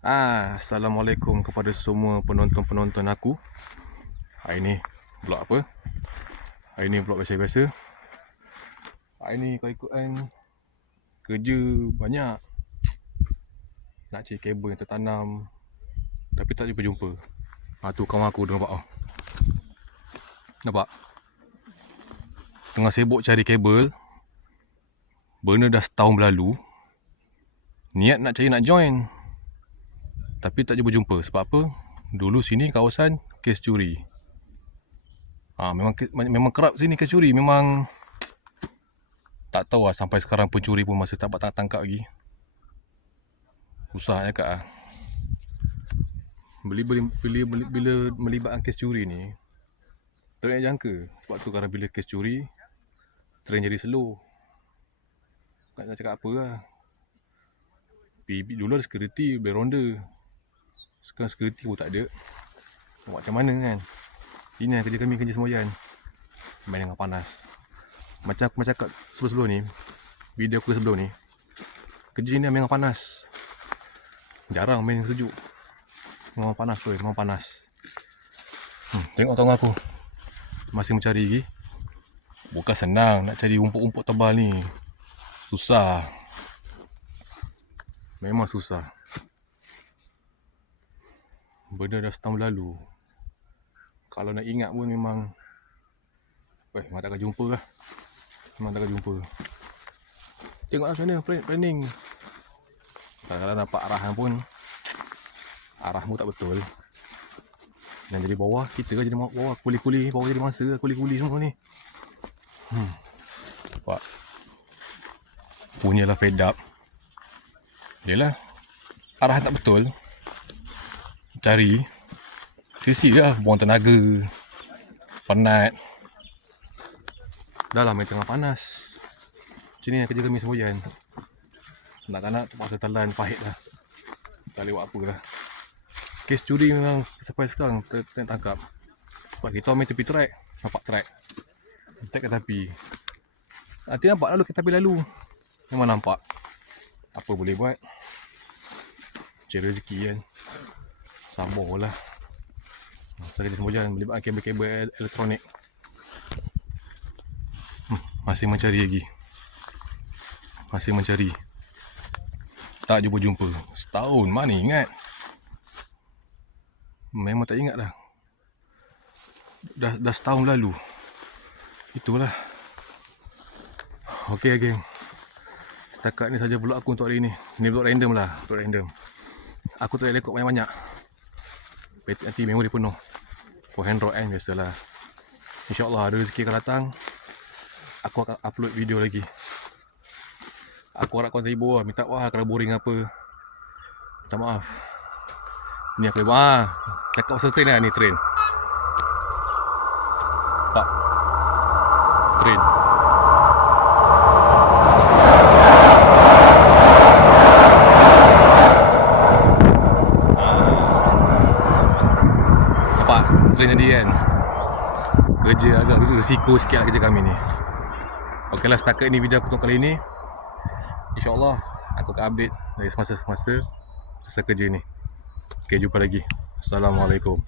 Assalamualaikum kepada semua penonton-penonton aku. Hari ni vlog apa? Hari ni vlog biasa-biasa. Hari ni kau ikutkan kerja banyak. Nak cari kabel yang tertanam tapi tak jumpa-jumpa. Tu kawan aku dia nampak. Nampak? Tengah sibuk cari kabel. Benda dah setahun berlalu. Niat nak cari nak join, tapi tak jumpa-jumpa. Sebab apa? Dulu sini kawasan kes curi. Memang kerap sini kes curi. Memang tak tahu lah sampai sekarang pencuri pun masih tak dapat tangkap lagi. Susah ya kak. Bila melibatkan kes curi ni, tak nak jangka. Sebab tu kalau bila kes curi, trend jadi slow. Tak nak cakap apa lah. Dulu ada security, boleh ronda. Sekarang security pun tak ada. Macam mana kan? Ini lah kerja kami, kerja semboyan. Main dengan panas. Macam aku cakap sebelum ni, video aku sebelum ni, kerja ni memang panas. Jarang main sejuk. Memang panas tu, memang panas. Tengok kawan aku masih mencari lagi. Bukan senang nak cari rumput-rumput tebal ni. Susah. Memang susah. Benda dah setahun berlalu. Kalau nak ingat pun memang memang takkan jumpa lah. Memang takkan jumpa. Tengoklah macam mana planning. Kadang-kadang nampak arahan pun arahmu tak betul. Dan jadi bawah, kita kan jadi bawah. Kuli-kuli, bawah jadi mangsa. Kuli-kuli semua ni. Nampak? Punyalah fed up. Yelah, arahan tak betul. Cari sisi lah, buang tenaga, penat. Dah lah main tengah panas. Macam ni kerja kami semboyan. Nak-nak terpaksa telan, pahit lah. Tak boleh buat apa lah. Kes curi memang sampai sekarang tangkap. Sebab kita main tepi track, nampak track. Track kat tepi. Nanti nampak lalu kat tepi lalu. Memang nampak. Apa boleh buat? Cari rezeki kan. Sabar lah. Kita semboyan melibatkan kabel-kabel elektronik. Masih mencari lagi. Masih mencari. Tak jumpa-jumpa. Setahun mana ingat. Memang tak ingat dah. Dah setahun lalu. Itulah. Okey geng. Setakat ni saja vlog aku untuk hari ni. Ni vlog random lah. Vlog random. Aku tak boleh rekod banyak-banyak. Nanti memori penuh. For Android kan biasalah. InsyaAllah ada rezeki akan datang. Aku akan upload video lagi. Aku harap korang terhibur lah. Minta maaf kalau boring apa. Minta maaf. Ni aku boleh cakap pasal train lah ni, train. Tak. Train. Nampak? Train jadi kan. Kerja agak risiko sikit lah kerja kami ni. Okeylah, setakat ni video aku untuk kali ni. InsyaAllah aku akan update dari semasa kerja ni. Okay, jumpa lagi. Assalamualaikum.